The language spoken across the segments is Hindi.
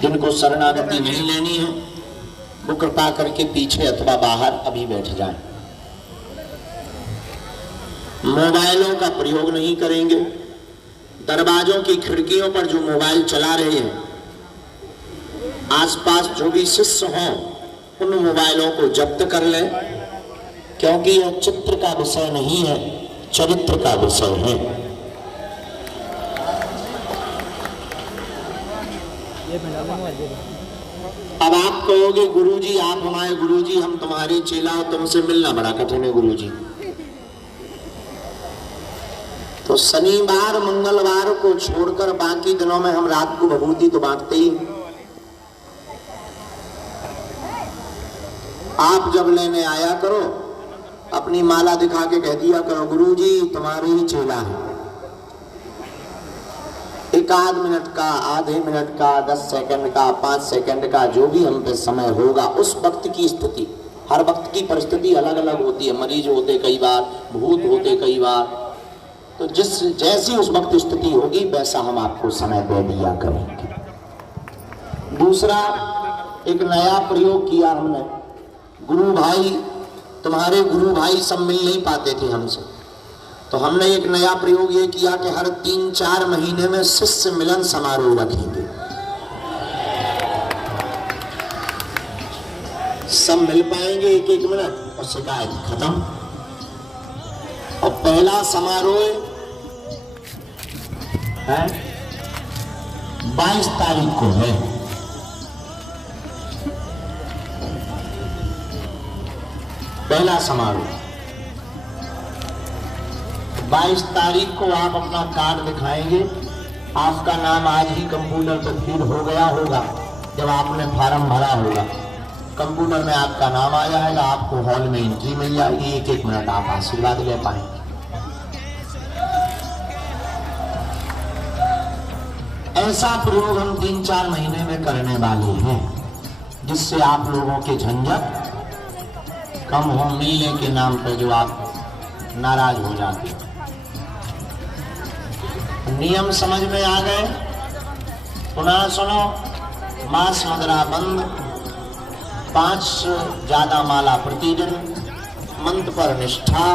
जिनको शरणागति नहीं लेनी है वो कृपा करके पीछे अथवा बाहर अभी बैठ जाएं। मोबाइलों का प्रयोग नहीं करेंगे। दरवाजों की खिड़कियों पर जो मोबाइल चला रहे हैं, आसपास जो भी शिष्य हों उन मोबाइलों को जब्त कर लें, क्योंकि यह चित्र का विषय नहीं है, चरित्र का विषय है। अब आप कहोगे गुरुजी आप हमारे गुरुजी, हम तुम्हारे चेला हो, तुमसे मिलना बड़ा कठिन है गुरुजी। तो शनिवार मंगलवार को छोड़कर बाकी दिनों में हम रात को विभूति तो बांटते ही। आप जब लेने आया करो अपनी माला दिखा के कह दिया करो गुरुजी तुम्हारे ही चेला है। एक आध मिनट का, आधे मिनट का, 10 सेकंड का, 5 सेकंड का, जो भी हम पे समय होगा, उस वक्त की स्थिति, हर वक्त की परिस्थिति अलग अलग होती है। मरीज होते कई बार, भूत होते कई बार, तो जैसी उस वक्त स्थिति होगी वैसा हम आपको समय दे दिया करेंगे। दूसरा, एक नया प्रयोग किया हमने। गुरु भाई, तुम्हारे गुरु भाई सब मिल नहीं पाते थे हमसे, तो हमने एक नया प्रयोग ये किया कि हर 3-4 महीने में शिष्य मिलन समारोह रखेंगे। सब मिल पाएंगे 1-1 मिनट और शिकायत खत्म। और पहला समारोह है 22 तारीख को है। पहला समारोह 22 तारीख को आप अपना कार्ड दिखाएंगे। आपका नाम आज ही कंप्यूटर पर फीड हो गया होगा। जब आपने फॉर्म भरा होगा कंप्यूटर में आपका नाम आ जाएगा, आपको हॉल में एंट्री मिल जाएगी। 1-1 मिनट आप आशीर्वाद ले पाएंगे। ऐसा प्रयोग हम 3-4 महीने में करने वाले हैं, जिससे आप लोगों के झंझट कम हो। मिलने के नाम पर जो आप नाराज हो जाते हैं। नियम समझ में आ गए? पुनः सुनो। मास मदरा बंद, 5 ज्यादा माला प्रतिदिन, मंत्र पर निष्ठा,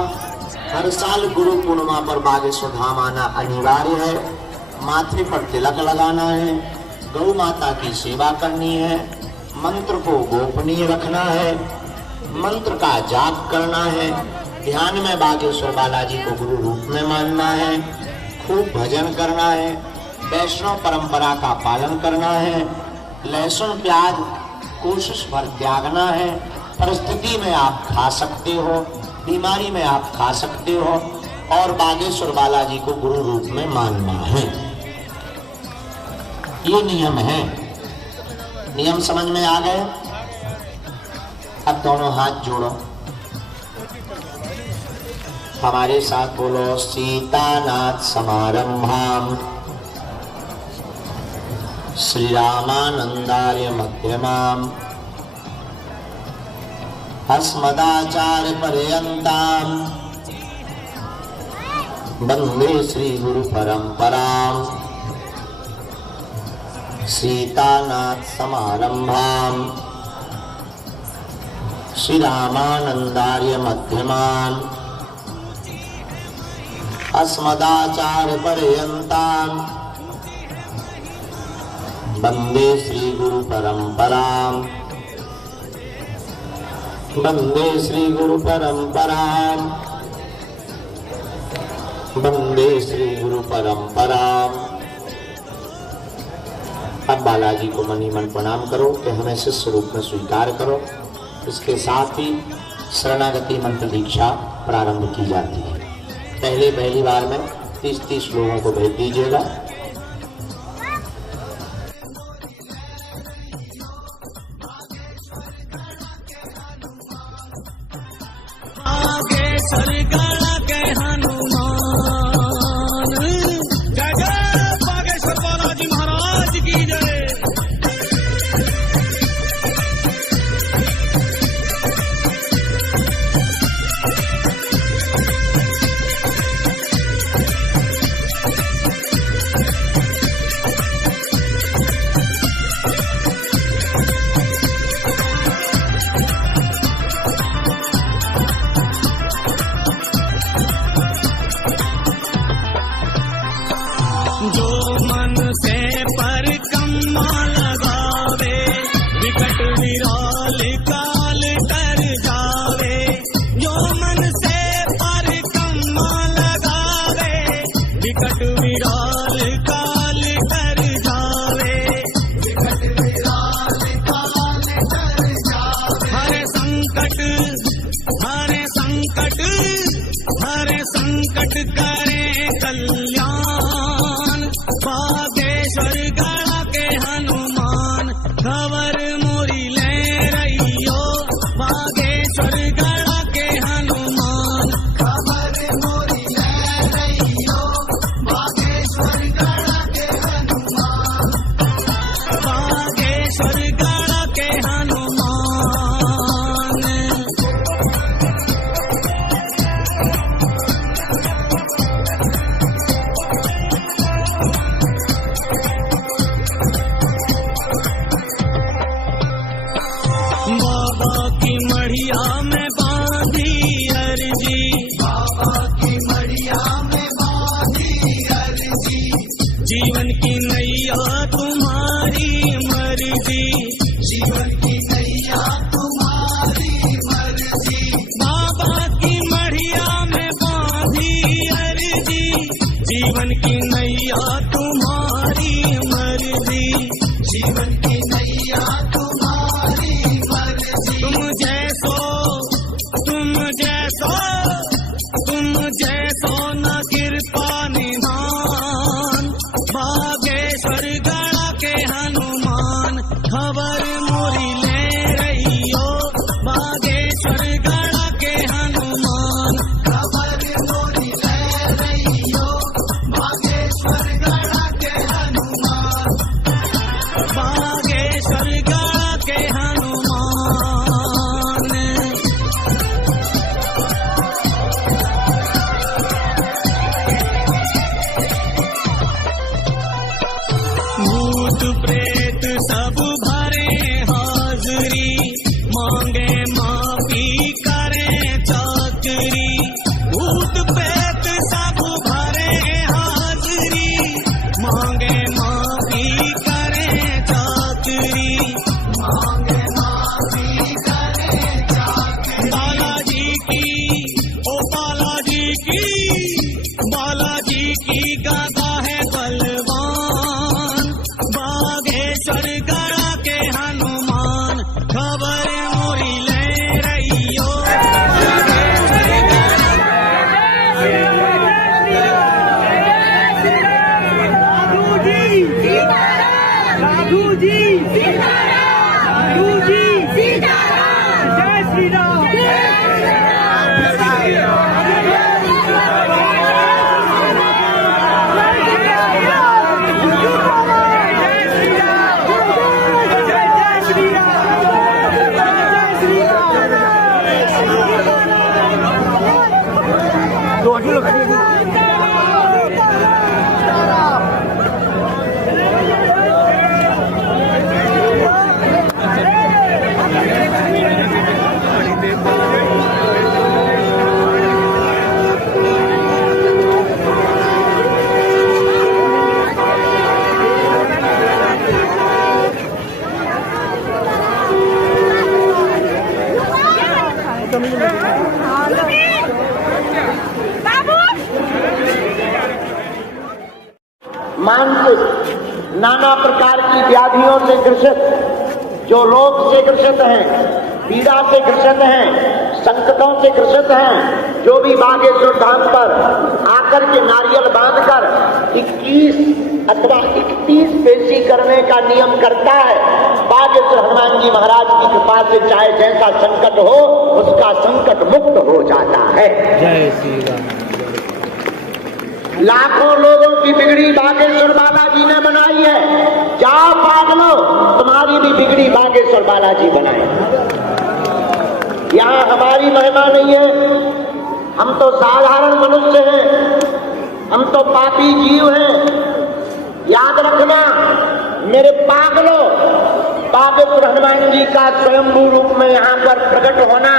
हर साल गुरु पूर्णिमा पर बागेश्वर धाम आना अनिवार्य है। माथे पर तिलक लगाना है, गौ माता की सेवा करनी है, मंत्र को गोपनीय रखना है, मंत्र का जाप करना है, ध्यान में बागेश्वर बालाजी को गुरु रूप में मानना है, खूब भजन करना है, वैष्णव परंपरा का पालन करना है, लहसुन प्याज कोशिश भर त्यागना है। परिस्थिति में आप खा सकते हो, बीमारी में आप खा सकते हो, और बागेश्वर बालाजी को गुरु रूप में मानना है। ये नियम है। नियम समझ में आ गए? अब दोनों हाथ जोड़ो, हमारे साथ बोलो। सीतानाथ समारंभाम श्री रामानंदार्य मध्यमाम अस्मदाचार्य पर्यंताम वंदे श्री गुरु परंपराम। सीतानाथ समारंभाम श्री रामानंदार्य मध्यमाम अस्मदाचार्य पर्यंताम वंदे श्री गुरु परंपराम। वंदे श्री गुरु परंपराम। वंदे श्री गुरु परंपराम। अब बालाजी को मनी मन प्रणाम करो कि हमें शिष्य रूप में स्वीकार करो। इसके साथ ही शरणागति मंत्र दीक्षा प्रारंभ की जाती है। पहली बार में 30-30 लोगों को भेज दीजिएगा। आगे सरगड़ा के हनुमान, जय जय बागेश्वर बालाजी महाराज की जय। मर्जी, जीवन की नैया तुम्हारी मर्जी, बाबा की मढ़िया में बांधी अर्जी, जीवन की नैया तुम्हारी मर्जी, जीवन की नैया तुम्हारी मर्जी। तुम जैसो न कृपा निधान, बागेश्वर गढ़ा के हनुमान, खबर मोरी ले रही हो, बागेश्वर गढ़ा के हनुमान, खबर मोरी ले रही हो, बागेश्वर गढ़ा के हनुमान, बागेश्वर गढ़ा के हनुमान। भूत प्रेत सब भरे हाजरी, मांगे माफी करे चाकरी, भूत प्रेत सब भरे हाजरी, मांगे माफी करे चाकरी, मांगे माफी करे चाकरी। बालाजी की, ओ बालाजी की, बालाजी की गाथा है बलवान, बागेश्वर गढ़ा के हनुमान, खबर मोरी ले रही हो, बागेश्वर साधु जी साधु जी जय श्री राम। मानसिक नाना प्रकार की व्याधियों से ग्रसित, जो रोग से ग्रसित हैं, पीड़ा से ग्रसित हैं, संकटों से ग्रसित हैं, जो भी बागेश्वर धाम पर आकर के नारियल बांधकर 21 अथवा 31 पेशी करने का नियम करता है, बागेश्वर हनुमान जी महाराज की कृपा से चाहे जैसा संकट हो उसका संकट मुक्त हो जाता है। जय श्री राम। लाखों लोगों की बिगड़ी बागेश्वर बालाजी ने बनाई है। जाओ पागलो, तुम्हारी भी बिगड़ी बागेश्वर बालाजी बनाए। यहाँ हमारी महिमा नहीं है, हम तो साधारण मनुष्य हैं, हम तो पापी जीव हैं। याद रखना मेरे पागलो, बागेश्वर हनुमान जी का स्वयंभू रूप में यहाँ पर प्रकट होना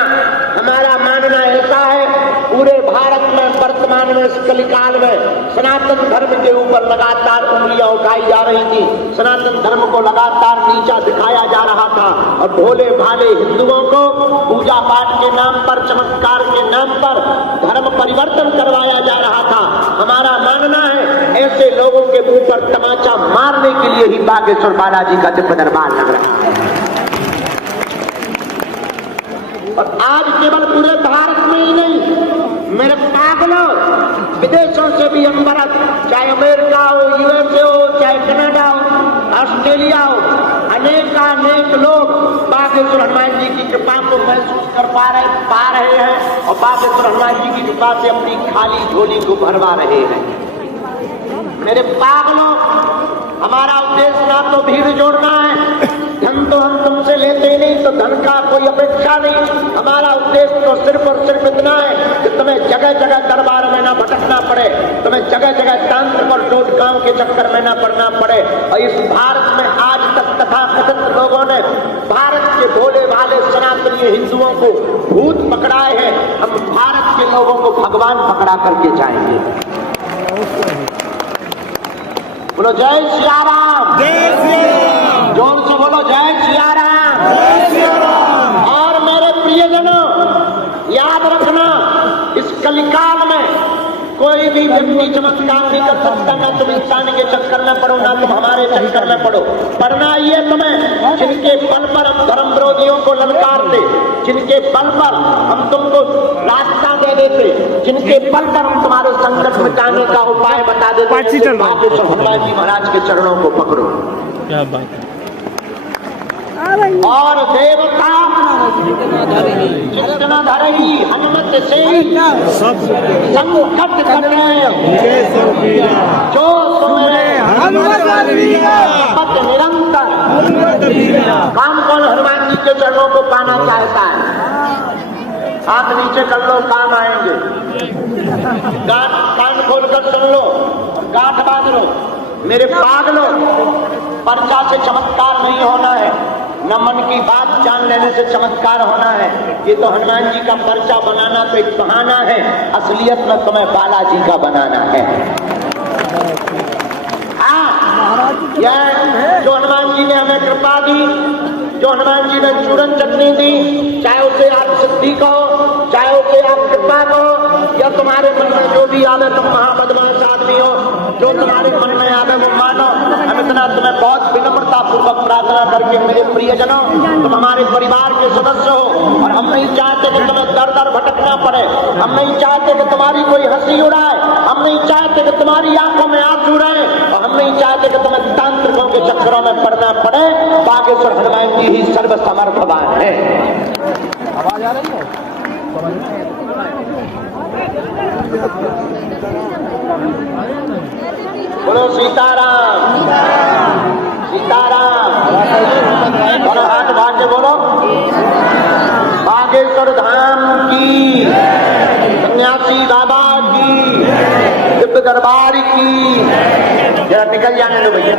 हमारा मानना ऐसा है। पूरे भारत में वर्तमान में इस कलिकाल में सनातन धर्म के ऊपर लगातार उंगलियां उठाई जा रही थी, सनातन धर्म को लगातार नीचा दिखाया जा रहा था और भोले भाले हिंदुओं को पूजा पाठ के नाम पर, चमत्कार के नाम पर धर्म परिवर्तन करवाया जा रहा था। हमारा मानना है ऐसे लोगों के मुंह पर तमाचा मारने के लिए ही बागेश्वर बालाजी का दिव्य दरबार लग रहा है। और आज केवल पूरे भारत में ही नहीं, मेरे पागलों, विदेशों से भी अनवरत, चाहे अमेरिका हो, यूएसए हो, चाहे कनाडा हो, ऑस्ट्रेलिया हो, अनेक लोग बागेश्वर हनुमान जी की कृपा को महसूस कर पा रहे हैं और बागेश्वर हनुमान जी की कृपा से अपनी खाली झोली को भरवा रहे हैं। मेरे पागलों, हमारा उद्देश्य ना तो भीड़ जोड़ना है, धन तो हम तुमसे लेते ही नहीं, तो धन का कोई अपेक्षा नहीं। हमारा उद्देश्य तो सिर्फ और सिर्फ इतना है कि तुम्हें जगह जगह दरबार में ना भटकना पड़े, तुम्हें जगह जगह तांत्रिक और डोट गांव के चक्कर में ना पड़ना पड़े। और इस भारत में आज तक तथाकथित लोगों ने भारत के भोले भाले सनातनीय हिंदुओं को भूत पकड़ाए हैं, हम भारत के लोगों को भगवान पकड़ा करके जाएंगे। बोलो जय श्री राम, जय श्री राम। जोर से बोलो व्यक्ति चमत्कार नहीं कर सकता, ना तुम इंसान के चक्कर में पड़ो, ना तुम हमारे चक्कर में पड़ो। पढ़ना ही है तुम्हें, जिनके बल पर हम धर्म विरोधियों को ललकारते, जिनके बल पर हम तुमको रास्ता दे देते, जिनके बल पर हम तुम्हारे संकट मिटाने का उपाय बता देते, हनुमान जी महाराज के चरणों को पकड़ो। क्या बात है। और देवता जितना धरही हनुमत से संकट कटे, जो सुमरे हनुमत निरंतर। काम कौन हनुमान जी के चरणों को पाना चाहता है? हाथ नीचे कर लो, काम आएंगे। कान खोलकर सुन लो, गांठ बांध लो। मेरे पागलों, पर्चा से चमत्कार नहीं होना है, न मन की बात जान लेने से चमत्कार होना है। ये तो हनुमान जी का पर्चा बनाना तो एक बहाना है, असलियत में तुम्हें बालाजी का बनाना है। यह जो हनुमान जी ने हमें कृपा दी, जो हनुमान जी ने चूरन चटनी दी, चाहे उसे आप सिद्धि कहो, चाहे उसे आप कृपा कहो, या तुम्हारे मन में जो भी आवे, तुम महाबदमाश आदमी हो, जो तुम्हारे मन में आवे वो मानो। हम इतना तुम्हें बहुत विनम्रता पूर्वक प्रार्थना करके, मेरे प्रियजनों, तुम हमारे परिवार के सदस्य हो, और हम नहीं चाहते कि तुम्हें दर दर भटकना पड़े, हम नहीं चाहते कि तुम्हारी कोई हंसी उड़ाए, हम नहीं चाहते कि तुम्हारी आंखों में आंसू रहे, और हम नहीं चाहते कि तुम्हें तांत्रिकों के चक्करों में पड़ना पड़े। बागेश्वर हनुमान जी ही सर्वसमर्थवान है। आवाज आ रही है? बोलो सीताराम, सीताराम। बोलो हाथ बांध के बोलो, बागेश्वर धाम की, सन्यासी बाबा की, दिव्य दरबार की। जरा निकल जाने दो भैया,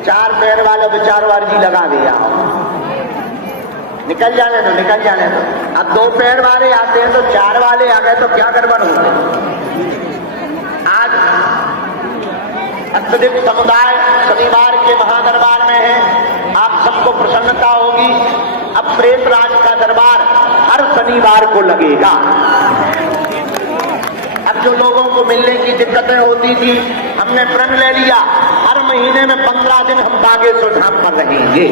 चार पैर वाला विचार अर्जी लगा दिया। निकल जाने दो, निकल जाने दो। अब दो पैर वाले आते हैं तो चार वाले आ गए तो क्या गड़बड़ हो गई? आज अत्यधिक समुदाय शनिवार के महादरबार में है, आप सबको प्रसन्नता होगी। अब प्रेत राज का दरबार हर शनिवार को लगेगा। अब जो लोगों को मिलने की दिक्कतें होती थी, हमने प्रण ले लिया, हर महीने में 15 दिन हम बागेश्वर धाम पर रहेंगे।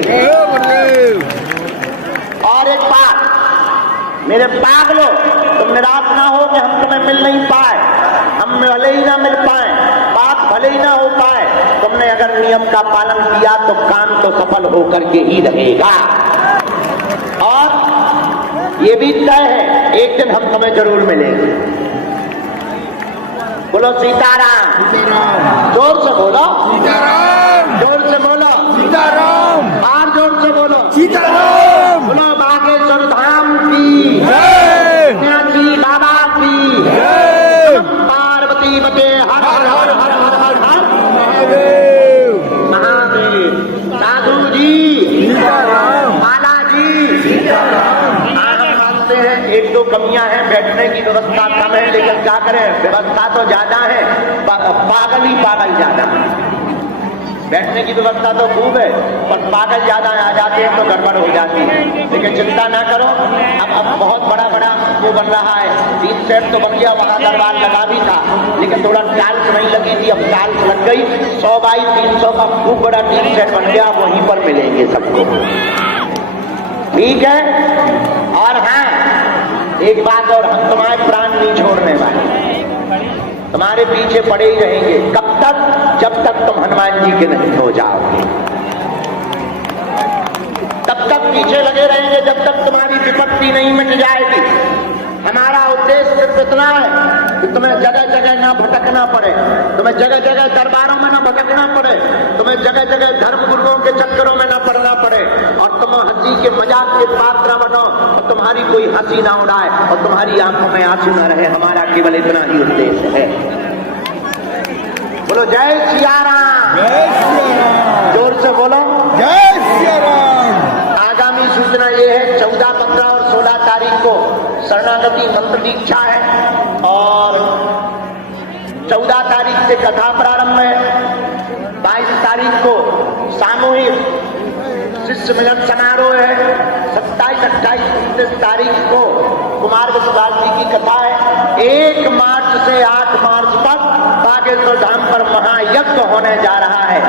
और एक बात, मेरे पागलों, तुम निराश ना हो कि हम तुम्हें मिल नहीं पाए, हम भले ही ना मिल पाए, बात भले ही ना हो पाए, तुमने अगर नियम का पालन किया तो काम तो सफल होकर के ही रहेगा। और ये भी तय है, एक दिन हम तुम्हें जरूर मिलेंगे। बोलो सीताराम, जोर से बोलो सीताराम, जोर से बोलो सीताराम, और जोर से बोलो सीताराम। बोलो बागेश्वर धाम की जय, सन्यासी बाबा की जय, पार्वती बते हर हर हर हर हर हर हर महादेव, महादेव। साधु जी सीताराम, बालाजी सीताराम। एक दो कमियां हैं, बैठने की व्यवस्था कम है, लेकिन क्या करें, व्यवस्था तो ज्यादा है, पागल ही पागल ज्यादा है। बैठने की व्यवस्था तो खूब है, पर पागल ज्यादा आ जाते हैं तो गड़बड़ हो जाती है। लेकिन चिंता ना करो, अब बहुत बड़ा बड़ा वो बन रहा है, 3 सेट तो बन गया, वहां दरबार लगा भी था, लेकिन थोड़ा टाइल्स नहीं लगी थी, अब टाइल्स लग गई। 100 बाई 300 का खूब बड़ा 3 सेट बन गया, वहीं पर मिलेंगे सबको, ठीक है। और हाँ, एक बात और, हम तुम्हारे प्राण नहीं छोड़ने वाले, तुम्हारे पीछे पड़े ही रहेंगे। कब तक? जब तक तुम हनुमान जी के नहीं हो जाओगे, तब तक पीछे लगे रहेंगे, जब तक तुम्हारी विपत्ति नहीं मिट जाएगी। हमारा उद्देश्य सिर्फ इतना है कि तुम्हें जगह जगह ना भटकना पड़े, तुम्हें जगह जगह दरबारों में ना भटकना पड़े, तुम्हें जगह जगह धर्म गुरुओं के चक्करों में ना पड़ना पड़े, और तुम हंसी के मजाक के पात्र बनो, और तुम्हारी कोई हंसी ना उड़ाए, और तुम्हारी आंखों में आंसू ना रहे। हमारा केवल इतना ही उद्देश्य है। बोलो जय सिया राम, जय सिया राम, जोर से बोलो जय सिया राम। आगामी सूचना ये है, 14, 15 और 16 तारीख को शरणागति मंत्र दीक्षा है, और 14 तारीख से कथा प्रारंभ है, 22 तारीख को सामूहिक शिष्य मिलन समारोह है, 27, 28, 29 तारीख को कुमार विश्वास जी की कथा है, 1 मार्च से 8 मार्च तक बागेश्वर धाम पर महायज्ञ होने जा रहा है।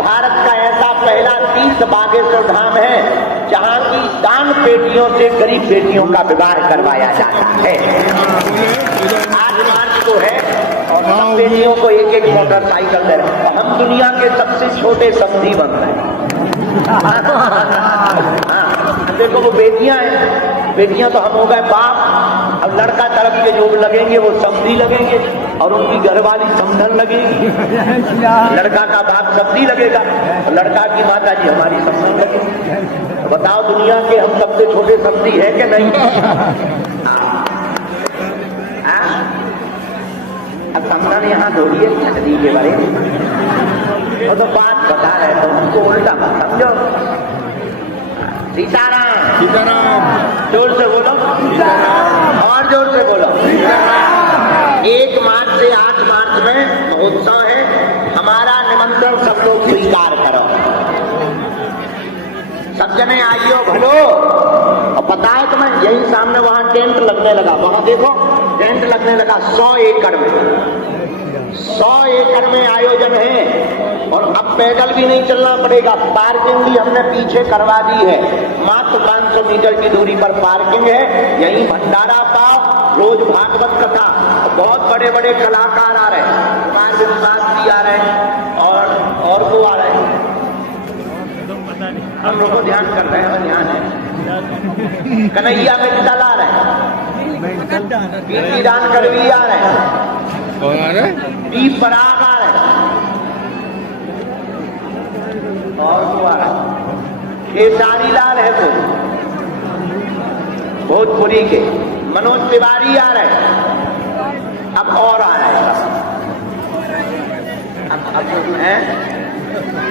भारत का ऐसा पहला तीर्थ बागेश्वर धाम है जहाँ की दान पेटियों से गरीब बेटियों का विवाह करवाया जाता है। 8 मार्च को है और सब बेटियों को एक एक मोटरसाइकिल दे रहे हैं। हम दुनिया के सबसे छोटे समधी बन रहे हैं। देखो वो बेटियां हैं, बेटियां तो हम हो गए बाप, अब लड़का तरफ के जो लगेंगे वो समधी लगेंगे और उनकी घरवाली समधन लगेगी। लड़का का बाप समधी लगेगा और लड़का की माता जी हमारी समधन लगेगी। बताओ दुनिया के हम सबसे छोटे समधी है कि नहीं? अब समधन यहाँ थोड़ी है छतरी के बारे में, वो तो बात बता रहे तो उनको उल्टा मत समझो। सीताराम सीताराम, जोर से बोलो सीताराम, और जोर से बोलो सीताराम। 1 मार्च से 8 मार्च में महोत्सव है। हमारा निमंत्रण सब लोग स्वीकार करो, सब जने आइयो भलो। और पता है तुम्हें, यही सामने वहां टेंट लगने लगा, वहां देखो टेंट लगने लगा 100 एकड़ में। 100 एकड़ में आयोजन है और अब पैदल भी नहीं चलना पड़ेगा। पार्किंग भी हमने पीछे करवा दी है, मात्र 500 मीटर की दूरी पर पार्किंग है। यही भंडारा पाओ, रोज भागवत कथा, बहुत बड़े बड़े कलाकार आ रहे हैं, कुमार विश्वास भी आ रहे हैं और वो आ रहे हैं। हम लोग को ध्यान कर रहे हैं, ध्यान है। कन्हैया मित्तल आ रहे हैं, कीर्ति दान करवी आ रहे हैं, कौन आ रहा है? दीप बराग आ रहे हैं और वो आ रहा है खेसारी लाल है वो भोजपुरी के, मनोज तिवारी आ रहे हैं, अब और आ रहे हैं, अब हैं,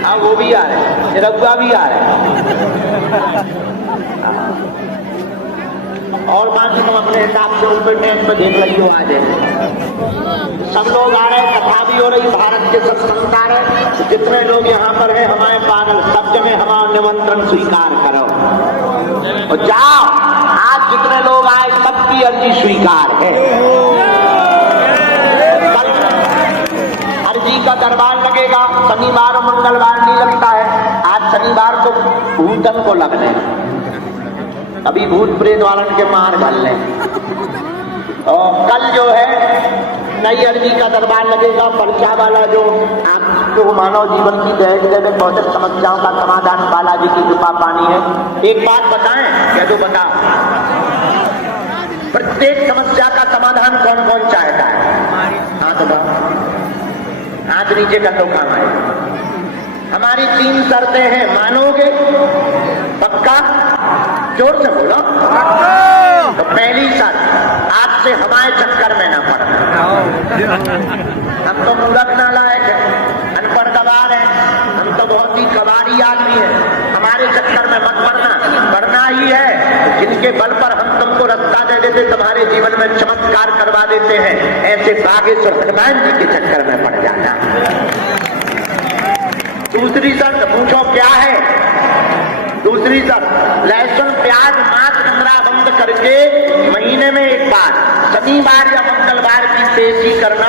अब वो भी आ रहे हैं, निरहुआ भी आ रहे हैं और बाकी तुम अपने हिसाब से उन पर टेंट पे देख लगी हो। आज सब लोग आ रहे हैं, कथा भी हो रही, भारत के सब संत आ रहे हैं। जितने लोग यहाँ पर हैं हमारे पागल, सब जगह हमारा निमंत्रण स्वीकार करो और जाओ। आज जितने लोग आए सबकी अर्जी स्वीकार है। कल अर्जी का दरबार लगेगा, शनिवार और मंगलवार नहीं लगता है। आज शनिवार को भूतन को लगने, अभी भूत प्रेत वालन के मार डाल लें। और कल जो है नई अर्जी का दरबार लगेगा, पर्चा वाला, जो आपको मानव जीवन की दैनिक भौतिक समस्याओं का समाधान बालाजी की कृपा पानी है। एक बात बताएं, क्या तो बताओ, प्रत्येक समस्या का समाधान कौन कौन चाहता है? हाथ उठाओ, हाथ नीचे कर दो, काम आएगा। हमारी 3 शर्तें हैं, मानोगे? पक्का? जोर से बोलो। तो पहली शर्त, आज से हमारे चक्कर में ना पड़ना। हम तो मूर्ख नालायक है, अनपढ़ गवार है, हम तो बहुत ही कबाड़ी आदमी है, हमारे चक्कर में मत पड़ना ही है। जिनके बल पर हम तुमको रास्ता दे देते, तुम्हारे जीवन में चमत्कार करवा देते हैं, ऐसे बागेश्वर हनुमान जी के चक्कर में पड़ जाना। दूसरी शर्त पूछो क्या है? दूसरी शर्त, लहसुन प्याज मांस पंद्रह बंद करके महीने में एक बार शनिवार या मंगलवार की पेशी करना।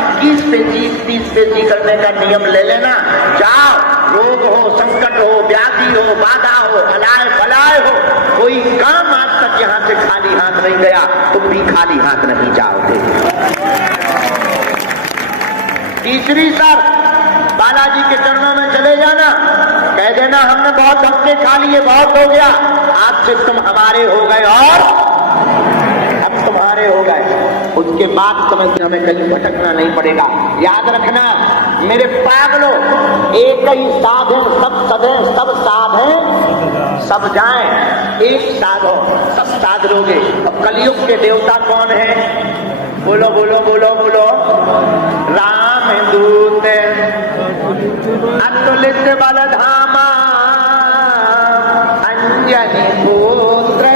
21 पेशी 30 पेशी करने का नियम ले लेना। जाओ, रोग हो, संकट हो, व्याधि हो, बाधा हो, अलाय बलाय हो, कोई काम आज तक यहाँ से खाली हाथ नहीं गया, तुम भी खाली हाथ नहीं जाओगे। तीसरी शर्त, बालाजी के चरणों में चले जाना, कह देना हमने बहुत धक्के खा लिए, बहुत हो गया, आज से तुम हमारे हो गए और हम तुम्हारे हो गए। उसके बाद तुम्हें हमें कहीं भटकना नहीं पड़ेगा। याद रखना मेरे पागलों, एक ही साधन सब सधे, सब साधे सब जाएं, एक साधो सब साध लोगे। अब कलयुग के देवता कौन है? बोलो बोलो बोलो बोलो। राम दूत अतुलित बलधामा अंजनी पुत्र।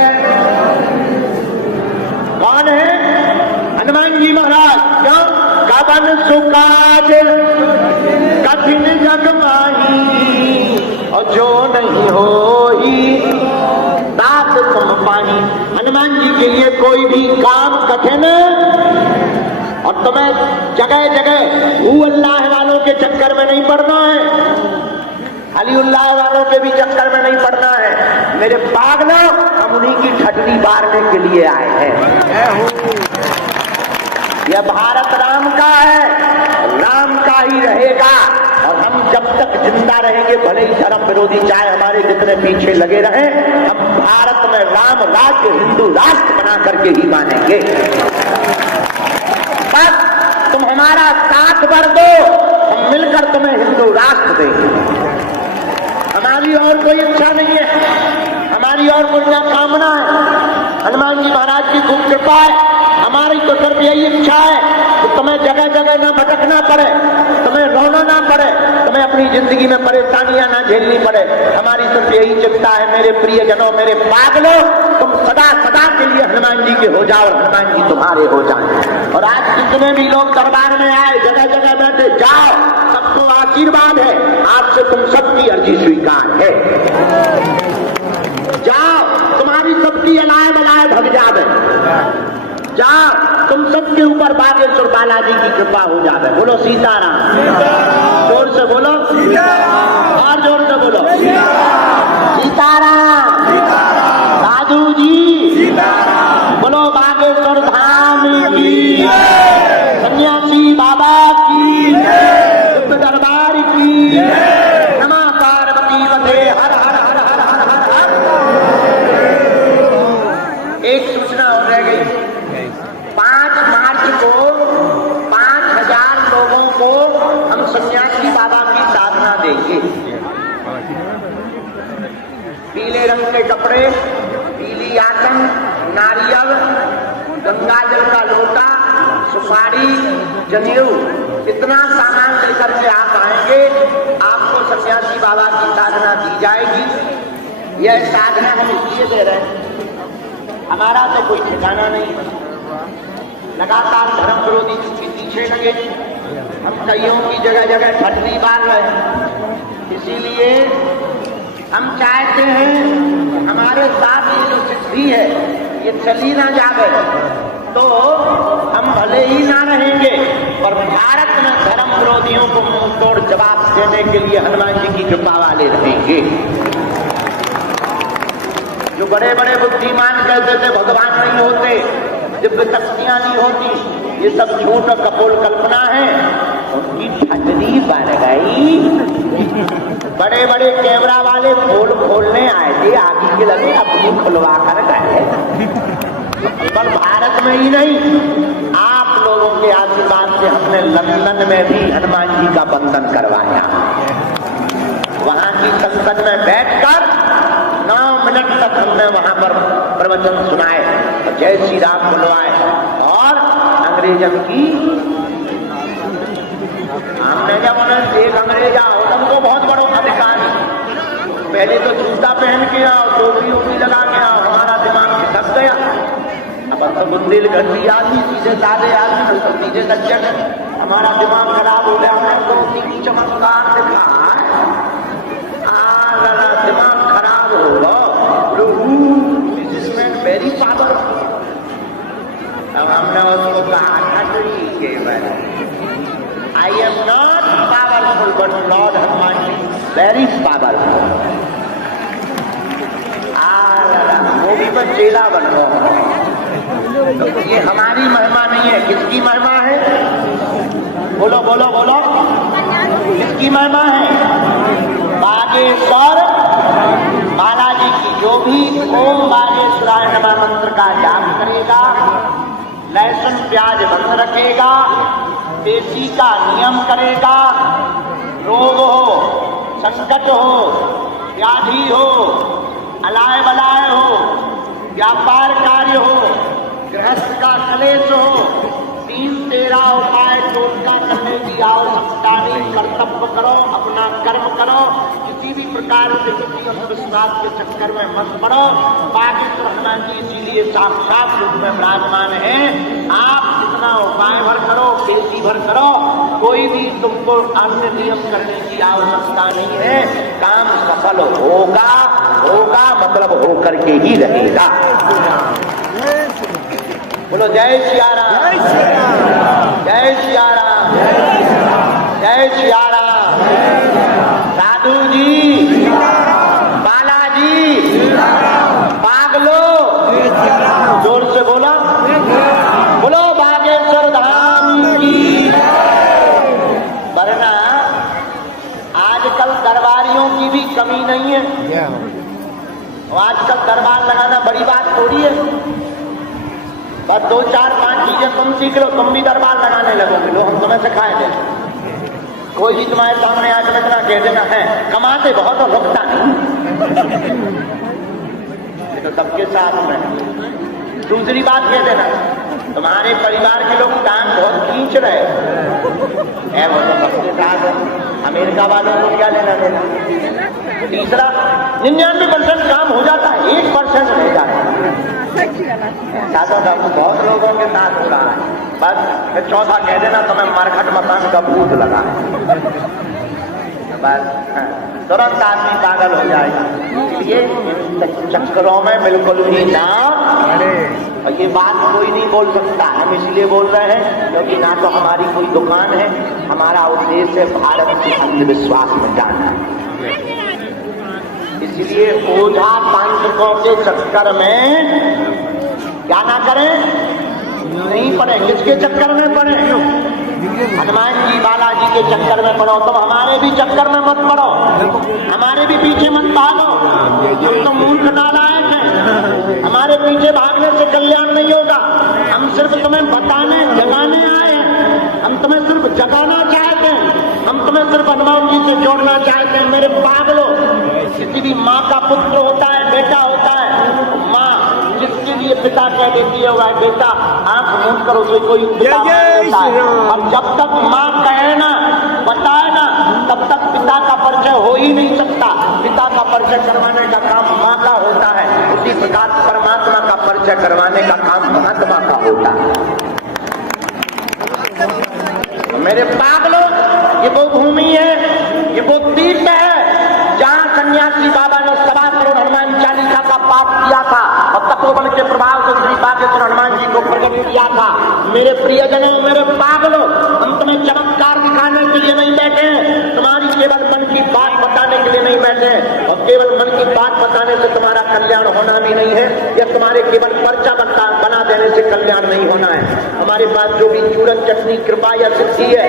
कौन है? हनुमान जी महाराज। क्यों? कवन सुकाज कठिन जग माही, और जो नहीं होई तात तुम पानी। हनुमान जी के लिए कोई भी काम कठिन और तुम्हें जगह जगह वो अल्लाह वालों के चक्कर में नहीं पड़ना है, अलीउल्लाह वालों के भी चक्कर में नहीं पड़ना है। मेरे पागलों, हम उन्हीं की ठटनी मारने के लिए आए हैं। यह भारत राम का है, राम का ही रहेगा। और हम जब तक जिंदा रहेंगे, भले ही धर्म विरोधी चाहे हमारे जितने पीछे लगे रहे, हम भारत में राम राज्य, हिंदू राष्ट्र बना करके ही मानेंगे। बस तुम हमारा साथ भर दो, हम मिलकर तुम्हें हिंदू राष्ट्र देंगे। हमारी और कोई इच्छा नहीं है, हमारी और कोई ना कामना है। हनुमान जी महाराज की खूब कृपा है। हमारी तो सिर्फ यही इच्छा है कि तुम्हें जगह जगह ना भटकना पड़े, तुम्हें रोना ना पड़े, तुम्हें अपनी जिंदगी में परेशानियां ना झेलनी पड़े। हमारी सिर्फ यही चिंता है मेरे प्रियजनों, मेरे पागलों, तुम सदा सदा के लिए हनुमान जी के हो जाओ और हनुमान जी तुम्हारे हो जाए। और आज जितने भी लोग दरबार में आए, जगह जगह बैठे, जाओ, सबको आशीर्वाद है। आज से तुम सबकी अर्जी स्वीकार है। जाओ, तुम्हारी सबकी अलाय बलाय भग जावे। जाओ, तुम सबके ऊपर बागेश्वर बालाजी की कृपा हो जावे। बोलो सीताराम, जोर से बोलो, और जोर से बोलो सीताराम। साधु जी बोलो बागेश्वर धाम की, सन्यासी बाबा की, दरबार की, नमा पार्वती वधे, हर हर हर हर हर हर हर। एक सूचना हो रह गई। 5 मार्च को 5000 लोगों को हम सन्यासी बाबा की साधना देंगे। पीले रंग के कपड़े, पीली आसन, नारियल, गंगा जल का लोटा, सुपारी, जनेऊ, इतना सामान लेकर के आप आएंगे, आपको सन्यासी बाबा की साधना दी जाएगी। यह साधना हम इसलिए दे रहे हैं, हमारा तो कोई ठिकाना नहीं, लगातार धर्म विरोधी के पीछे लगे, हम कईयों की जगह जगह ठटनी मार रहे हैं। इसीलिए हम चाहते हैं हमारे साथ ये जो चिट्ठी है ये चली ना जावे, तो हम भले ही ना रहेंगे, पर भारत में धर्म विरोधियों को मुंह तोड़ जवाब देने के लिए हनुमान जी की कृपा वाले रहेंगे। जो बड़े बड़े बुद्धिमान कहते थे भगवान नहीं होते, दिव्य शक्तियां नहीं होती, ये सब झूठ और कपोल कल्पना है, उनकी ठटनी बन गई। बड़े बड़े कैमरा वाले पोल खोलने आए थे, आगे के लगे अपनी खुलवा कर गए। पर भारत में ही नहीं, आप लोगों के आशीर्वाद से हमने लंदन में भी हनुमान जी का बंधन करवाया। वहां की संसद में बैठकर 9 मिनट तक हमने वहां पर प्रवचन सुनाए, जय श्री राम बुलवाए, और अंग्रेजन की हमने जब उन्हें एक अंग्रेज आओ, उनको बहुत बड़ा अधिकार, पहले तो जूता पहन के आओ, टोपी ओपी लगा के आओ, हमारा दिमाग खिसक गया। अब तो बुंदेल घटी आदमी, सीधे साधे आदमी, तो सीधे सज्जन, हमारा दिमाग खराब हो गया। हमने तो उनकी चमत्कार दिखा, दिमाग खराब होगा, वेरी पावरफुल। अब हमने उसको कहा I am not powerful but lord Hanuman ji very powerful. Modi पर चेला बन लो, तो ये हमारी महिमा नहीं है, किसकी महिमा है? बोलो बोलो बोलो, किसकी महिमा है? बागेश्वर बालाजी की। जो भी ओम बागेश्वराय नमः मंत्र का जाप करेगा, लहसुन प्याज बंद रखेगा, देसी का नियम करेगा, रोग हो, संकट हो, व्याधि हो, अलाय बलाय हो, व्यापार कार्य हो, गृहस्थ का क्लेश हो, 3-13 उपाय टोटका करने की आवश्यकता नहीं। कर्तव्य करो, अपना कर्म करो, किसी भी प्रकार से किसी अंधविश्वास के चक्कर में मत पड़ो। बागेश्वर हनुमान जी इसीलिए साक्षात रूप में विराजमान है। आप जितना उपाय भर करो, देसी भर करो, कोई भी तुमको अन्य नियम करने की आवश्यकता नहीं है। काम सफल होगा, होगा मतलब होकर के ही रहेगा। बोलो जय सिया राम। जय सिया राम, जय सिया राम। साधु जी, बालाजी, पागलो, जोर से बोला, बोलो बागेश्वर धाम की। वरना आजकल दरबारियों की भी कमी नहीं है। आजकल दरबार लगाना बड़ी बात थोड़ी है। बस 2 4 5 चीजें तुम सीख लो, तुम भी दरबार लगाने लगोगे। लो हम तुम्हें सिखाएंगे। कोई भी तुम्हारे सामने आकर इतना कह देना है कमाते बहुत और रुकता नहीं, तो सबके साथ में। दूसरी बात कह देना तुम्हारे परिवार के लोग टांग बहुत खींच रहे हैं, वो तो सबके साथ है, अमेरिका वालों को क्या लेना देना। तीसरा 99% काम हो जाता है, 1% नहीं जाता। बहुत लोगों के साथ हो रहा है। बस चौथा कह देना तुम्हें मरघट मकान का भूत लगा है, बस तुरंत आदमी पागल हो जाएगा। ये चक्करों में बिल्कुल भी ना, और ये बात कोई नहीं बोल सकता। हम इसलिए बोल रहे हैं क्योंकि ना तो हमारी कोई दुकान है, हमारा उद्देश्य भारत के अंधविश्वास में जाना है। इसलिए ओझा तांत्रिकों के चक्कर में क्या ना करें, नहीं पड़े। किसके चक्कर में पड़े? हनुमान जी बालाजी के चक्कर में पड़ो, तो हमारे भी चक्कर में मत पड़ो, हमारे भी पीछे मत भागो। हम तो मूर्ख नालायक हैं, हमारे पीछे भागने से कल्याण नहीं होगा। हम सिर्फ तुम्हें बताने जगाने आए हैं, हम तुम्हें सिर्फ जगाना चाहते हैं, हम तुम्हें सिर्फ हनुमान जी से जोड़ना चाहते हैं। मेरे पागलों, किसी भी माँ का पुत्र होता है, बेटा होता है, माँ जिसके लिए पिता कह देती है वह बेटा आंख मूंद कर उसे कोई पिता देता है। और जब तक माँ कहे ना, बताए ना, तब तक पिता का परिचय हो ही नहीं सकता। पिता का परिचय करवाने का काम माँ का होता है, उसी प्रकार परमात्मा का परिचय करवाने का काम महात्मा का होता है। मेरे पागलों, ये वो भूमि है, ये वो तीर्थ है जहाँ सन्यासी बाबा ने 7 करोड़ हनुमान चालीसा का पाप किया था और तपोवन के प्रभाव से श्री बागेश्वर हनुमान जी को प्रकट किया था। मेरे प्रियजनों, मेरे पागलों, हम तुम्हें चमत्कार दिखाने के लिए नहीं बैठे हैं, तुम्हारी केवल मन की बात बताने के लिए नहीं बैठे हैं। और केवल मन की बात बताने से तुम्हारा कल्याण होना भी नहीं है, या तुम्हारे केवल पर्चा बना देने से कल्याण नहीं होना है। हमारे पास जो भी चूरन चटनी कृपा या सिद्धि है,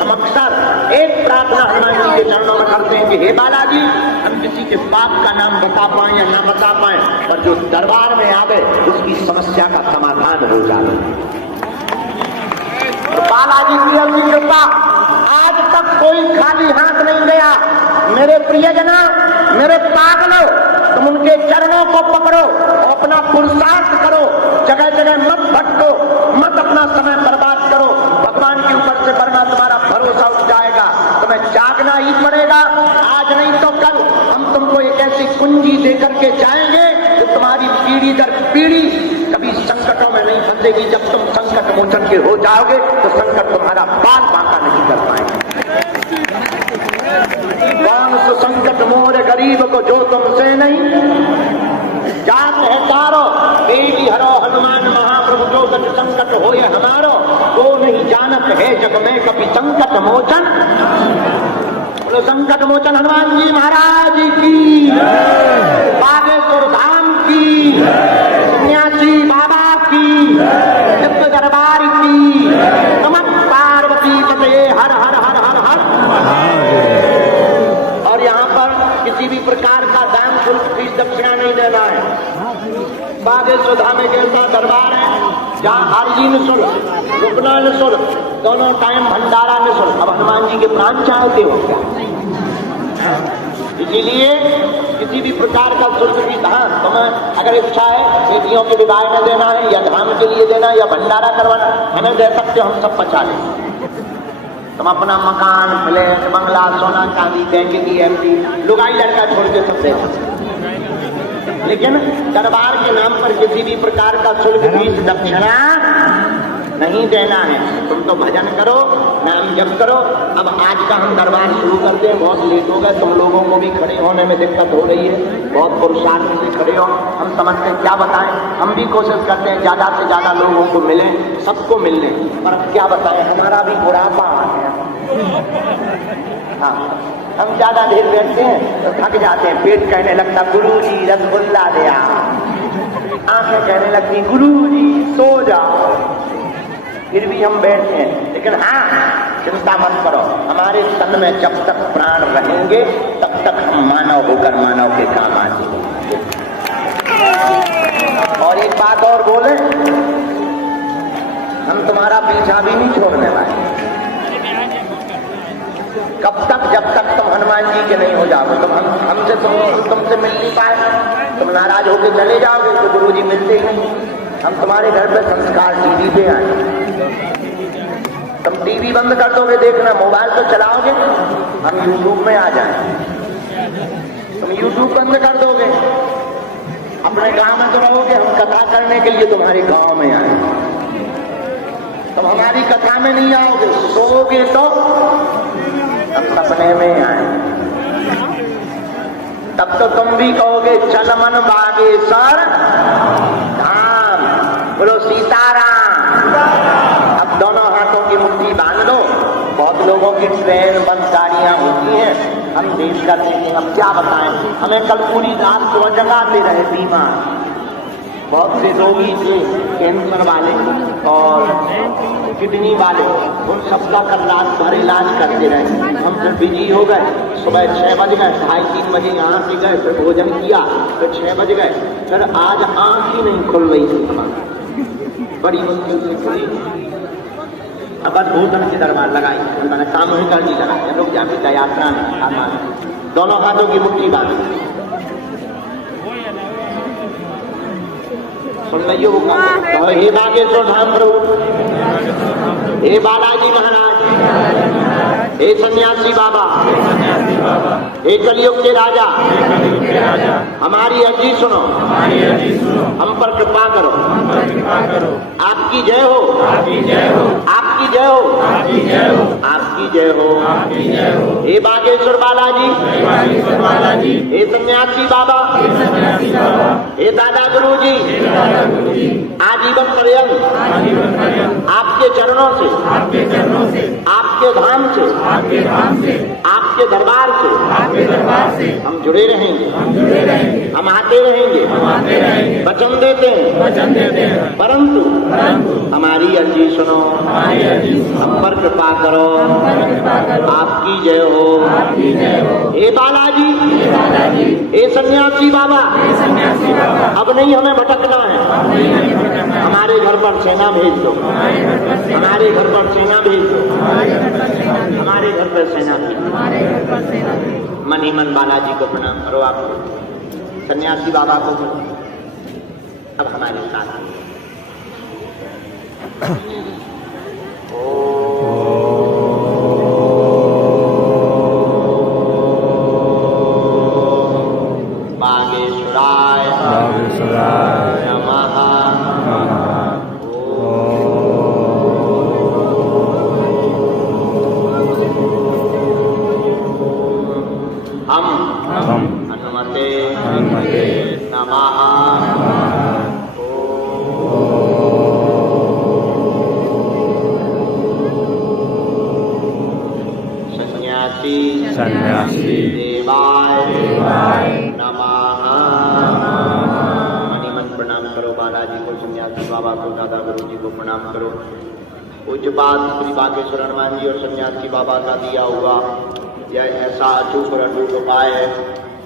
हम अक्सर एक प्रार्थना हनुमान जी के चरणों में करते हैं कि हे बालाजी, हम किसी के पाप का नाम बता पाए या ना बता पाए, पर जो दरबार में आवे उसकी समस्या का समाधान हो जाए। बालाजी की अपनी कृपा, आज तक कोई खाली हाथ नहीं गया। मेरे प्रियजना, मेरे पागलों, तुम उनके चरणों को पकड़ो और अपना पुरुषार्थ करो। जगह जगह मत भटको, मत अपना समय बर्बाद करो। भगवान के ऊपर से वरना तुम्हारा भरोसा उठ जाएगा। तुम्हें जागना ही पड़ेगा, आज नहीं तो कल। हम तुमको एक ऐसी कुंजी देकर के जाएंगे जो तुम्हारी पीढ़ी दर पीढ़ी कभी संकटों में नहीं फंसेगी। जब तुम संकट मोचन के हो जाओगे तो संकट तुम्हारा बाल बांका नहीं कर पाएंगे। कौन सो संकट मोर गरीब को जो तुमसे नहीं, जात है तारो देवी हरो हनुमान महाप्रभु जो सच संकट हो ये हमारो, तो नहीं जानत है जग में कभी संकट मोचन। बोलो संकट मोचन हनुमान जी महाराज की, बागेश्वर धाम की, सन्यासी बाबा की, दिव्य दरबार की, नमः पार्वती पते हर हर हर हर हर। और यहाँ पर किसी भी प्रकार का दान शुल्क फीस दक्षिणा नहीं देना है। बागेश्वर धाम एक ऐसा दरबार है जहाँ आरजी निःशुल्क, रुकना निःशुल्क, दोनों टाइम भंडारा निःशुल्क। अब हनुमान जी के प्राण चाहते हो क्या? इसीलिए किसी भी प्रकार का शुल्क भी धान तुम्हें अगर इच्छा है बेटियों के विवाह में देना है या धाम के लिए देना या भंडारा करवाना, हमें दे सकते हो, हम सब बचा लेंगे। तुम अपना मकान, फ्लैट, बंगला, सोना चांदी, बैंक की एमडी, लुगाई लड़का छोड़ के सब दे सकते, लेकिन दरबार के नाम पर किसी भी प्रकार का शुल्क फीस दक्षिणा नहीं देना है। तुम तो भजन करो, नाम जप करो। अब आज का हम दरबार शुरू करते हैं, बहुत लेट हो गए, तुम लोगों को भी खड़े होने में दिक्कत हो रही है, बहुत पुरुषार्थ से खड़े हो। हम समझते हैं क्या बताएं, हम भी कोशिश करते हैं ज़्यादा से ज़्यादा लोगों को मिले, सबको मिलने, पर क्या बताएं, हमारा भी बुढ़ापा आ गया। हाँ, हम ज़्यादा देर बैठते हैं तो थक जाते हैं, पेट कहने लगता गुरुजी रसगुल्ला दे आओ, आंखें कहने लगती गुरुजी सो जाओ, फिर भी हम बैठते हैं। लेकिन हाँ, चिंता मत करो, हमारे तन में जब तक प्राण रहेंगे तब तक हम मानव होकर मानव के काम आते हैं। और एक बात और बोले, हम तुम्हारा पीछा भी नहीं छोड़ने वाले। कब तक? जब तक तुम हनुमान जी के नहीं हो जाओगे। तुम हमसे तुमसे मिल नहीं पाए, तुम नाराज होकर चले जाओगे तो गुरुजी मिलते ही नहीं। हम तुम्हारे घर पे संस्कार टीवी पे आए, तुम टीवी बंद कर दोगे देखना, मोबाइल तो चलाओगे, हम यूट्यूब में आ जाए। तुम यूट्यूब बंद कर दोगे, अपने गांव में तो रहोगे, हम कथा करने के लिए तुम्हारे गांव में आए। तुम हमारी कथा में नहीं आओगे, सोओगे तो हम सपने में आए, तब तो तुम भी कहोगे चल मन बागेश्वर धाम, बोलो सीताराम। अब दोनों हाथों की मुट्ठी बांध दो। बहुत लोगों की ट्रेन बंद गाड़ियां होती हैं, हम देश का देखें, हम क्या बताएं। हमें कल पूरी रात को जगाते रहे बीमार, बहुत से रोगी थे, कैंसर वाले और किडनी वाले, उन सबका कल रात भर इलाज करते रहे। हम फिर बिजी हो गए, सुबह 6 बज गए, 2:30-3 बजे यहाँ से गए, फिर भोजन किया, फिर 6 बज गए, फिर आज आंख ही नहीं खुल रही थी हमारी, बड़ी मुश्किल से खुली। अब भोजन की दरबार लगाई, मैंने सामूहिक अर्जी लगाई, हम लोग जाके यात्रा में दोनों हाथों की मुट्ठी बांधी। सुन लियो वो तो हे बागेश्वर धाम प्रभु, हे बालाजी महाराज, हे सन्यासी बाबा, हे कलयुग के राजा, हमारी अर्जी सुनो, हम पर कृपा करो, आपकी जय हो, आपकी जय हो, आपकी जय हो, आपकी जय हो। हे बागेश्वर बालाजी, हे सन्यासी बाबा, हे दादा गुरु जी, आजीवन पर्यंत आपके चरणों से, आपके धाम से, आपके दरबार से हम जुड़े रहेंगे, हम आते रहेंगे, वचन देते हैं, परंतु हमारी अर्जी सुनो, हम पर कृपा करो, आपकी जय हो। हे बालाजी, हे सन्यासी बाबा, अब नहीं हमें भटकना है, हमारे घर पर सेना भेज दो, हमारे घर पर सेना भेज दो, हमारे घर पर सेना भेज दो। मन ही मन बालाजी को प्रणाम करो, आप सन्यासी बाबा को अब हमारे साथ बागेश्वराय नमः। हम हनुमते नमः। सन्यासी देवाय नमः। मणिमन प्रणाम करो बालाजी को, सन्यासी बाबा को, दादा गुरु जी को प्रणाम करो। पूज्यपाद श्री बागेश्वर हनुमान जी और सन्यासी बाबा का दिया हुआ यह ऐसा अचूक और अटूट उपाय है,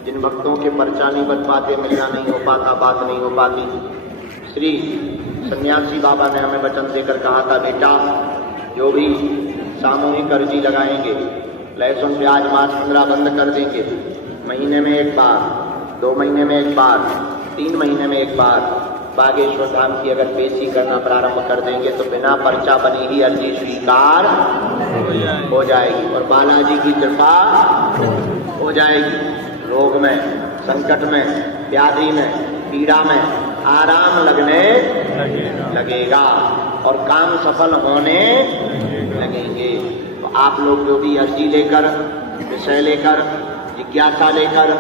जिन भक्तों के पर्चा नहीं बन पाते, मिलना नहीं हो पाता, बात नहीं हो पाती। श्री सन्यासी बाबा ने हमें वचन देकर कहा था, बेटा जो भी सामूहिक अर्जी लगाएंगे, लहसुन प्याज मांस 15 बंद कर देंगे, महीने में एक बार, 2 महीने में एक बार, 3 महीने में एक बार बागेश्वर धाम की अगर पेशी करना प्रारंभ कर देंगे तो बिना पर्चा बनी ही अर्जी स्वीकार हो जाएगी और बालाजी की कृपा हो जाएगी। रोग में, संकट में, व्याधि में, पीड़ा में आराम लगने लगेगा। और काम सफल होने लगेंगे। तो आप लोग जो भी अर्जी लेकर, विषय लेकर, जिज्ञासा लेकर,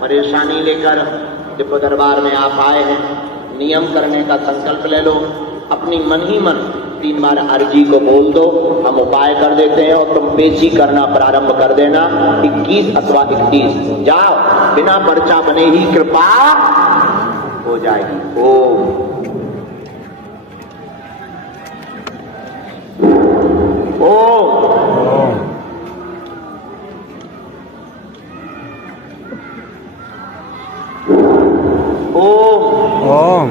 परेशानी लेकर दिव्य दरबार में आप आए हैं, नियम करने का संकल्प ले लो। अपनी मन ही मन 3 बार अर्जी को बोल दो, हम उपाय कर देते हैं और तुम पेशी करना प्रारंभ कर देना। 21 अथवा 31 जाओ, बिना पर्चा बने ही कृपा हो जाएगी। ओम ओम ओम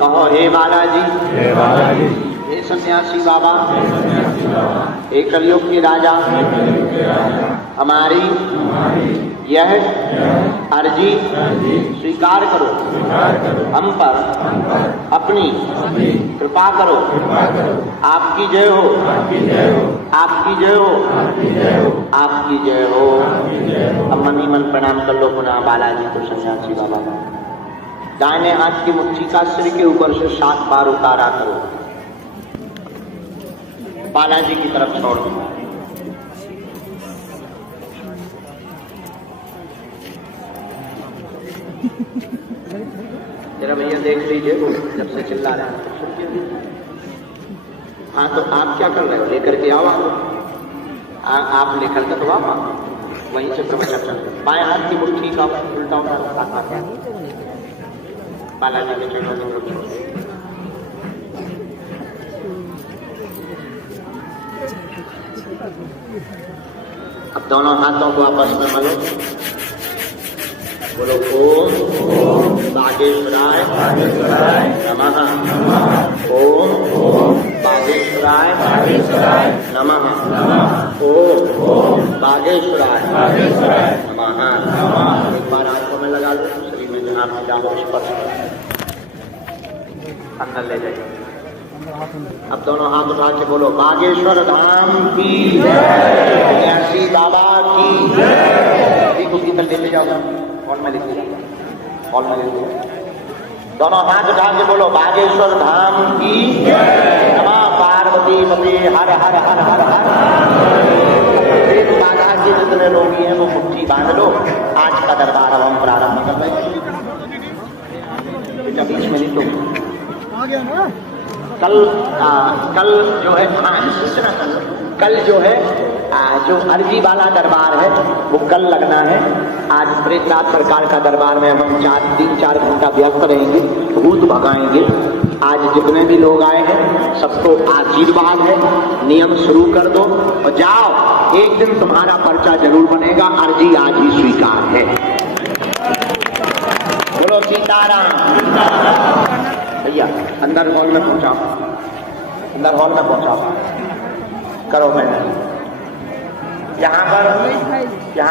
कहो हे बालाजी, हे बालाजी, हे सन्यासी बाबा, हे कलयुग के राजा, हमारी यह अर्जी स्वीकार करो, हम पर अपनी कृपा करो। आपकी जय हो, आपकी जय हो, आपकी जय हो। अब मन ही मन प्रणाम कर लो पुनः बालाजी को, सन्यासी बाबा का। दाहिने हाथ की मुट्ठी का सिर के ऊपर से 7 बार उतारा करो, बालाजी की तरफ छोड़ दो। जरा भैया देख लीजिए, जब से चिल्ला रहे हैं। हाँ तो आप क्या कर रहे हो? लेकर के आओ आप लेकर के तो आप वहीं से प्रवचन चल। बाएं हाथ की मुट्ठी का उल्टा उल्टा बालाजी के चरणों में रखो। अब दोनों हाथों को आपस में मलो, बोलो ओम बागेश्वराय नमः, ओम बागेश्वराय नमः, ओम बागेश्वराय नमः। एक बार आंखों में लगा लो, शरीर में जहाँ आप जाओ स्पर्श अंदर ले जाइए। अब दोनों हाथ उठा के बोलो बागेश्वर धाम की जय, सन्यासी बाबा की जय। कुछ लेते जाओ, हॉल में लिख दिया, हॉल में लिख दिया। दोनों हाथ उठा के बोलो बागेश्वर धाम की जय, नमः पार्वती पति हर हर हर हर हर। बाधा के जितने रोगी हैं वो मुट्ठी बांध लो। आज का दरबार अब हम प्रारंभ कर रहे हैं। बीच में नहीं तो आ गया ना। कल जो है, कल जो है जो अर्जी वाला दरबार है वो कल लगना है। आज प्रेतनाथ सरकार का दरबार में हम 3-4 घंटा व्यस्त रहेंगे, भूत भगाएंगे। आज जितने भी लोग आए हैं सबको आशीर्वाद है। नियम शुरू कर दो और जाओ, एक दिन तुम्हारा पर्चा जरूर बनेगा। अर्जी आज ही स्वीकार है। बोलो सीताराम। भैया अंदर हॉल में पहुंचाओ, अंदर हॉल में पहुंचाओ, करो मैंने। यहाँ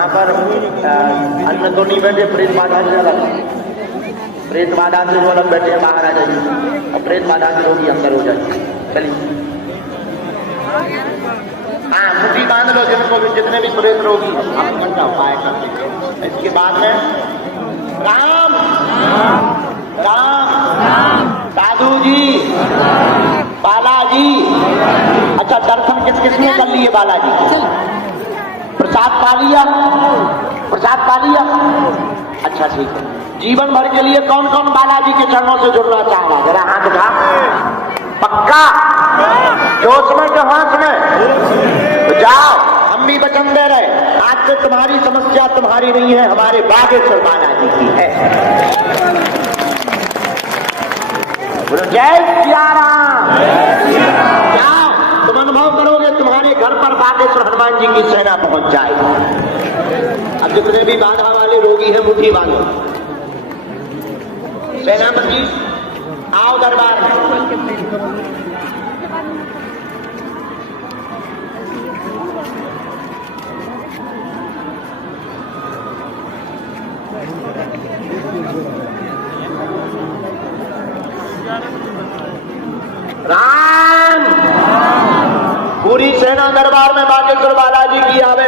पर अन्य तो नहीं बैठे, प्रेत बाधा से अलग, प्रेत बाधा से जो अलग बैठे हैं बाहर आ जाइए, और प्रेत बाधा से रोगी अंदर हो जाइए। चलिए हाँ मुट्ठी बांध लो, जितने भी प्रेत रोगी घंटा उपाय कर दीजिए। इसके बाद में राम राम साधु जी, बालाजी। अच्छा दर्शन किस किस ने कर लिए बालाजी? प्रसाद पा लिया, प्रसाद पा लिया। अच्छा ठीक है। जीवन भर के लिए कौन कौन बालाजी के चरणों से जुड़ना चाह रहा? जरा हाथ उठा। पक्का जोश में के हाथ में तो जाओ, हम भी वचन दे रहे। आज से तुम्हारी समस्या तुम्हारी नहीं है, हमारे बागेश्वर बालाजी की है। जय सिया राम। जाओ, तुम अनुभव करोगे तुम्हारे घर पर बागेश्वर हनुमान जी की सेना पहुंच जाएगी। अब जितने भी बाधा वाले रोगी हैं मुट्ठी बांधो। सेनापति आओ दरबार में। राम पूरी सेना दरबार में बागेश्वर बालाजी की आवे।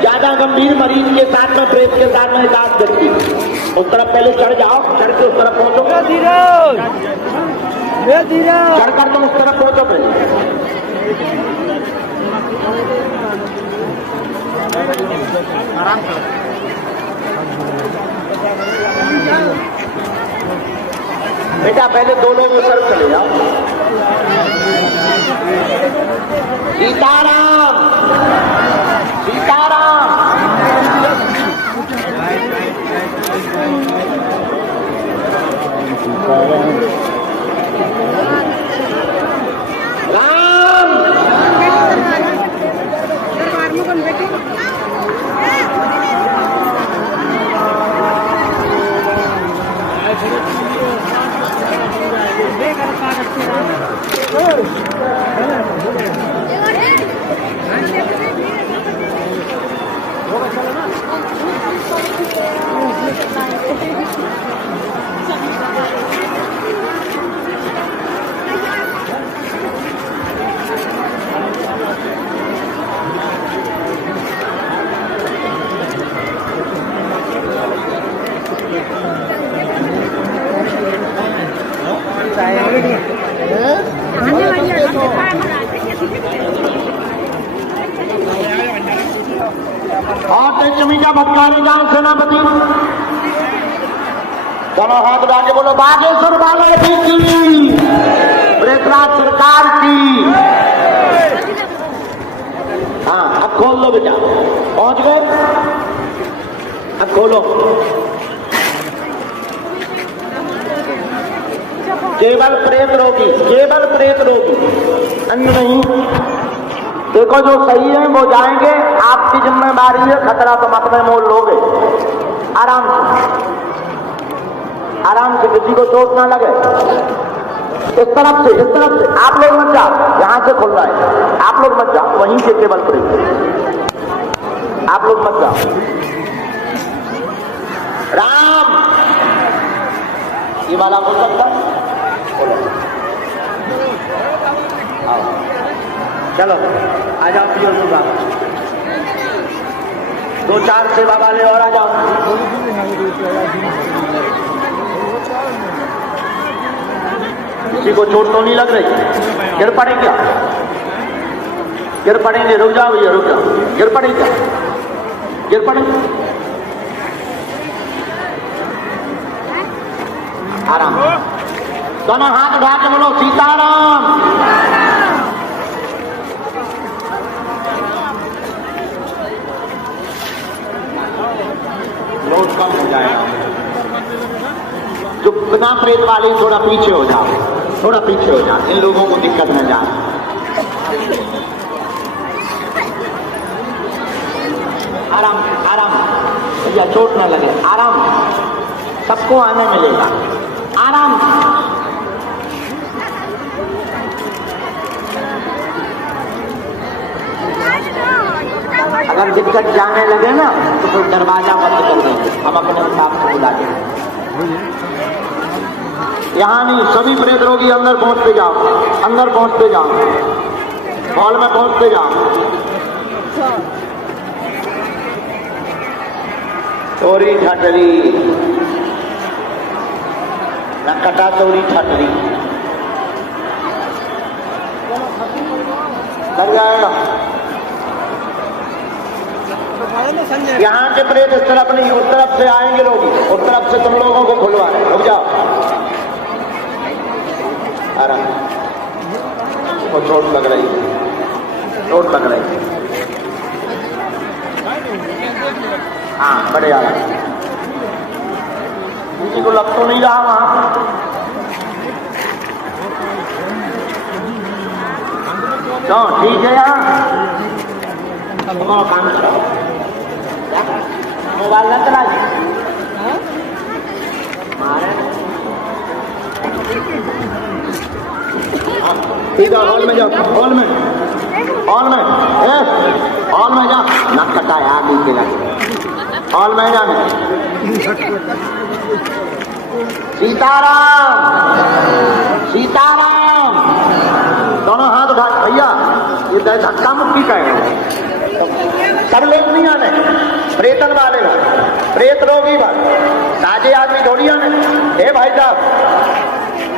ज्यादा गंभीर मरीज के साथ में, प्रेत के साथ में इलाज करती, उस तरफ पहले चढ़ जाओ, चढ़ के उस तरफ पहुंचो, चढ़ कर तुम उस तरफ पहुंचो पहले। आराम से बेटा, पहले दो लोग उस तरफ चले जाओ। सीताराम, सीताराम। राम, और चमीटा भटकाने जाओ सेनापति, दोनों हाथ उठा के बोलो बागेश्वर वाले की, प्रेतराज सरकार की। हाँ, अब खोल लो बेटा, पहुंच गए, अब खोलो। केवल प्रेत रोगी, केवल प्रेत रोगी, अन्य नहीं। देखो जो सही है वो जाएंगे, आपकी जिम्मेदारी है, खतरा तुम अपने मोल लोगे। आराम से, आराम से, किसी को चोट ना लगे। इस तरफ से, इस तरफ से, आप लोग मत जाओ, यहां से खुल रहा है, आप लोग मत जाओ, वहीं से केवल प्रेत, आप लोग मत जाओ। राम, ये वाला हो सकता है, चलो आ जाओ पियो बाबा, दो चार सेवा वाले और आ जाओ। किसी को चोट तो नहीं लग रही? गिर पड़े क्या? गिर पड़ेंगे, रुक जाओ भैया, रुक जाओ। गिर पड़े क्या? गिर पड़े? आराम, दोनों हाथ उठा के बोलो सीताराम। लोड कम हो जाएगा। जो बिना प्रेत वाले थोड़ा पीछे हो जाओ, थोड़ा पीछे हो जाओ, इन लोगों को दिक्कत न जाए। आराम, आराम भैया, चोट न लगे, आराम, सबको आने मिलेगा, आराम। अगर दिक्कत जाने लगे ना तो फिर दरवाजा बंद कर देंगे, हम अपने हिसाब से बुला के। यहाँ नहीं, सभी प्रेत रोगी अंदर पहुंचते जाओ, अंदर पहुंचते जाओ, हॉल में पहुंचते जाओ। चोरी ठटरी, नकटा चोरी ठटरी लग जाएगा। यहाँ के प्रेत इस तरफ नहीं, उस तरफ से आएंगे लोग, उस तरफ से तुम लोगों को खुलवा रहे, रुक जाओ। आराम, वो चोट लग रही है, चोट लग रही है। हाँ, बड़े आराम, किसी को लग तो नहीं रहा वहां। तो ठीक है, यहाँ काम करो, मोबाइल न चलाइए। ठीक है, हॉल में जाओ, हॉल में, हॉल में, हॉल में जाओ, नक कटा है आगे के लगे, हॉल में जाने। सीताराम, सीताराम, दोनों हाथ उठा भैया, ये धक्का मुक्की का है, सब लोग नहीं आने, प्रेतन वाले भाई, प्रेत रोगी भाई, ताजे आदमी थोड़ी आने। हे भाई साहब,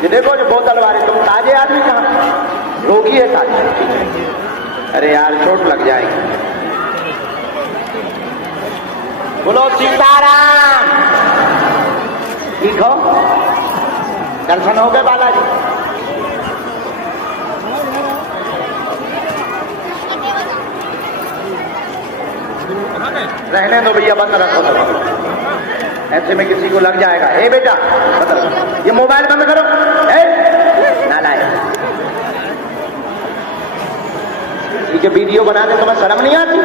ये देखो जो बोतल वाले, तुम ताजे आदमी कहाँ, रोगी है ताजे। अरे यार चोट लग जाएगी। बोलो सीताराम। ठीक हो, दर्शन हो गए बालाजी? रहने दो भैया, बंद रखो तो ऐसे में किसी को लग जाएगा। ए बेटा बंद रखो, ये मोबाइल बंद करो। नालायक, ठीक है वीडियो बनाते तुम्हें शर्म नहीं आती?